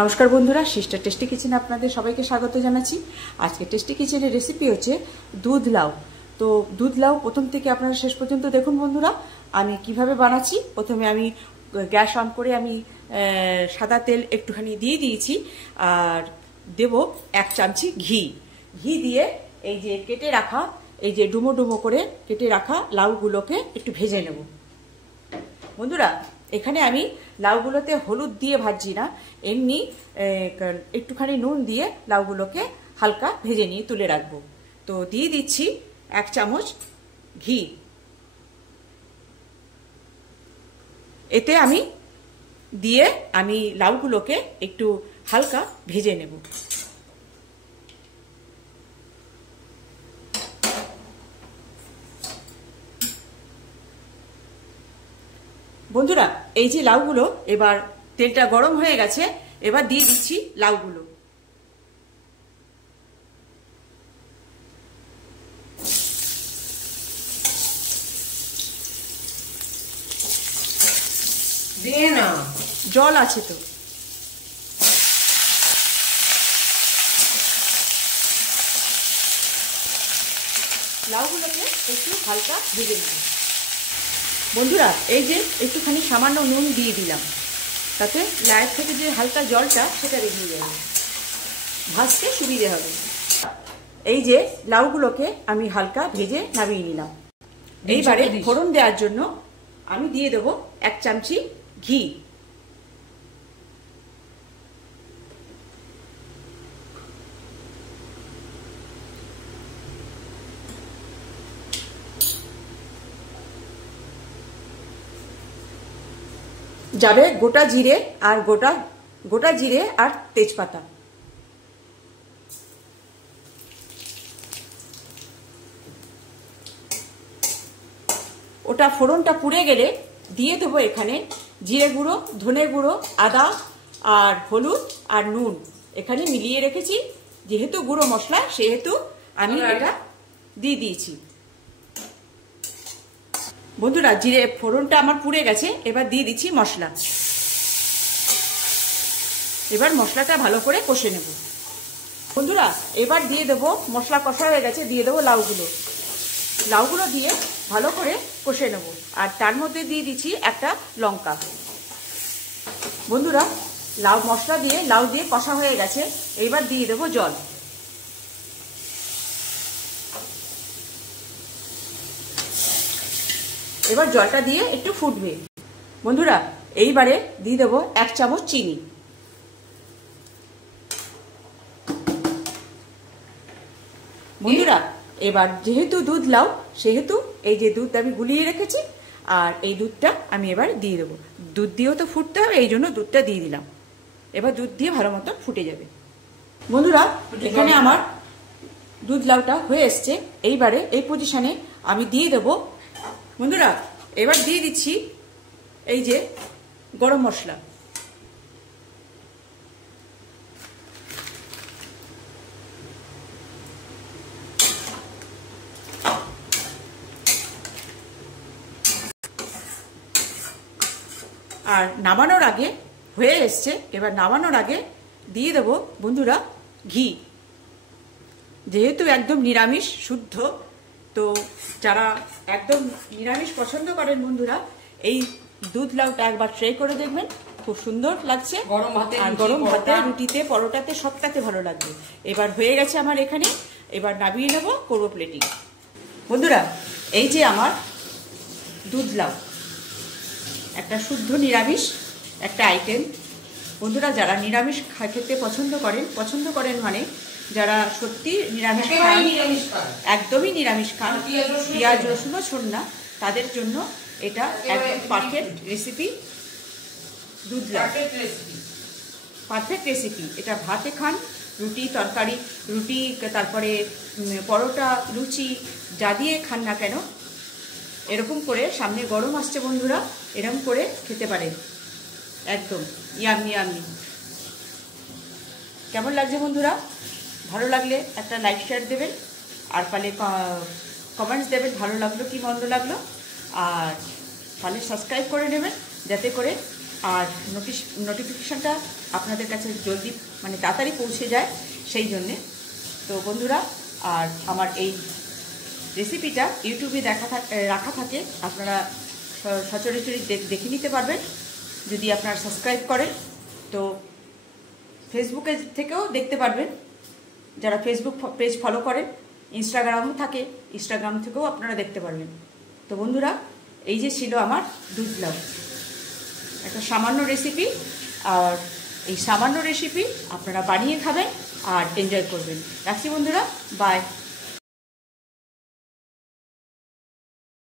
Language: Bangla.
নমস্কার বন্ধুরা, সিস্টার টেস্টি কিচেনে আপনাদের সবাইকে স্বাগত জানাচ্ছি। আজকে টেস্টি কিচেনের রেসিপি হচ্ছে দুধ লাউ। তো দুধ লাউ প্রথম থেকে আপনারা শেষ পর্যন্ত দেখুন বন্ধুরা, আমি কিভাবে বানাচ্ছি। প্রথমে আমি গ্যাস অন করে আমি সাদা তেল একটুখানি দিয়ে দিয়েছি, আর দেব 1 চামচি ঘি দিয়ে এই যে কেটে রাখা, এই যে ডুমো ডুমো করে কেটে রাখা লাউগুলোকে একটু ভেজে নেব বন্ধুরা। এখানে আমি লাউগুলোতে হলুদ দিয়ে ভাজছি না, এমনি একটুখানি নুন দিয়ে লাউগুলোকে হালকা ভেজে নিয়ে তুলে রাখবো। তো দিয়ে দিচ্ছি 1 চামচ ঘি। এতে আমি দিয়ে আমি লাউগুলোকে একটু হালকা ভেজে নেব। বন্ধুরা, এই যে লাউগুলো, এবার তেলটা গরম হয়ে গেছে, এবার দিয়ে দিচ্ছি লাউগুলো। দিয়ে না, জল আছে তো। লাউগুলোকে একটু হালকা ভেজে নেব বন্ধুরা। এই যে একটুখানি সামান্য নুন দিয়ে দিলাম, তাতে লাউয়ের থেকে যে হালকা জলটা সেটা বেরিয়ে যাবে, ভাজতে সুবিধে হবে। এই যে লাউগুলোকে আমি হালকা ভেজে নামিয়ে নিলাম। এইবারে ফোড়ন দেওয়ার জন্য আমি দিয়ে দেব 1 চামচি ঘি। যাবে গোটা জিরে আর গোটা জিরে আর তেজপাতা। ওটা ফোড়নটা পুড়ে গেলে দিয়ে দেবো এখানে জিরে গুঁড়ো, ধনে গুঁড়ো, আদা আর হলুদ আর নুন এখানে মিলিয়ে রেখেছি। যেহেতু গুঁড়ো মশলা সেহেতু আমি এটা দিয়ে দিয়েছি বন্ধুরা। জিরে ফোড়নটা আমার পুড়ে গেছে, এবার দিয়ে দিচ্ছি মশলা। এবার মশলাটা ভালো করে কষে নেব বন্ধুরা। এবার দিয়ে দেবো, মশলা কষা হয়ে গেছে, দিয়ে দেবো লাউগুলো দিয়ে ভালো করে কষে নেব। আর তার মধ্যে দিয়ে দিচ্ছি একটা লঙ্কা বন্ধুরা। লাউ দিয়ে কষা হয়ে গেছে, এবার দিয়ে দেবো জল। এবার জলটা দিয়ে একটু ফুটবে বন্ধুরা। এইবারে দিয়ে দেবো 1 চামচ চিনি। বন্ধুরা, এবার যেহেতু দুধ লাউ সেহেতু এই যে দুধ আমি গুলিয়ে রেখেছি, আর এই দুধটা আমি এবার দিয়ে দেবো। দুধ দিয়েও তো ফুটতে হবে, এই জন্য দুধটা দিয়ে দিলাম। এবার দুধ দিয়ে ভালো মতো ফুটে যাবে বন্ধুরা। এখানে আমার দুধ লাউটা হয়ে এসছে। এইবারে এই পজিশনে আমি দিয়ে দেবো বন্ধুরা, এবার দিয়ে দিচ্ছি এই যে গরম মশলা। আর নামানোর আগে হয়ে এসছে, এবার নামানোর আগে দিয়ে দেবো বন্ধুরা ঘি। যেহেতু একদম নিরামিষ শুদ্ধ, তো যারা একদম নিরামিষ পছন্দ করেন বন্ধুরা, এই দুধ লাউটা একবার ট্রাই করে দেখবেন, খুব সুন্দর লাগছে। গরম ভাতে, রুটিতে, পরোটাতে সবটাতে ভালো লাগবে। এবার হয়ে গেছে আমার এখানে, এবার নামিয়ে নেব, করবো প্লেটিং বন্ধুরা। এই যে আমার দুধ লাউ, একটা শুদ্ধ নিরামিষ একটা আইটেম বন্ধুরা। যারা নিরামিষ খেতে পছন্দ করেন মানে যারা সত্যি নিরামিষ খান, একদমই নিরামিষ খান, পেঁয়াজ রসুনও ছোন না, তাদের জন্য এটা একদম পারফেক্ট রেসিপি। দুধ লাউ পারফেক্ট রেসিপি। এটা ভাতে খান, রুটি তরকারি, রুটি তারপরে পরোটা, লুচি যা দিয়ে খান না কেন, এরকম করে, সামনে গরম আসছে বন্ধুরা, এরকম করে খেতে পারেন। একদম ইয়াম্মি ইয়াম্মি। কেমন লাগছে বন্ধুরা? ভালো লাগলে একটা লাইক শেয়ার দেবেন, আর পারলে কমেন্টস দেবেন ভালো লাগলো কি মন্দ লাগলো, আর পারলে সাবস্ক্রাইব করে নেবেন, যাতে করে আর নোটিফিকেশানটা আপনাদের কাছে জলদি মানে তাড়াতাড়ি পৌঁছে যায় সেই জন্যে। তো বন্ধুরা, আর আমার এই রেসিপিটা ইউটিউবে রাখা থাকে, আপনারা সচরাচর দেখে নিতে পারবেন যদি আপনারা সাবস্ক্রাইব করেন। তো ফেসবুকে থেকেও দেখতে পারবেন, যারা ফেসবুক পেজ ফলো করেন। ইনস্টাগ্রামও থাকে, ইনস্টাগ্রাম থেকেও আপনারা দেখতে পারবেন। তো বন্ধুরা, এই যে ছিল আমার দুধ লাউ, একটা সামান্য রেসিপি। আর এই সামান্য রেসিপি আপনারা বানিয়ে খাবেন আর এনজয় করবেন। রাখছি বন্ধুরা, বাই।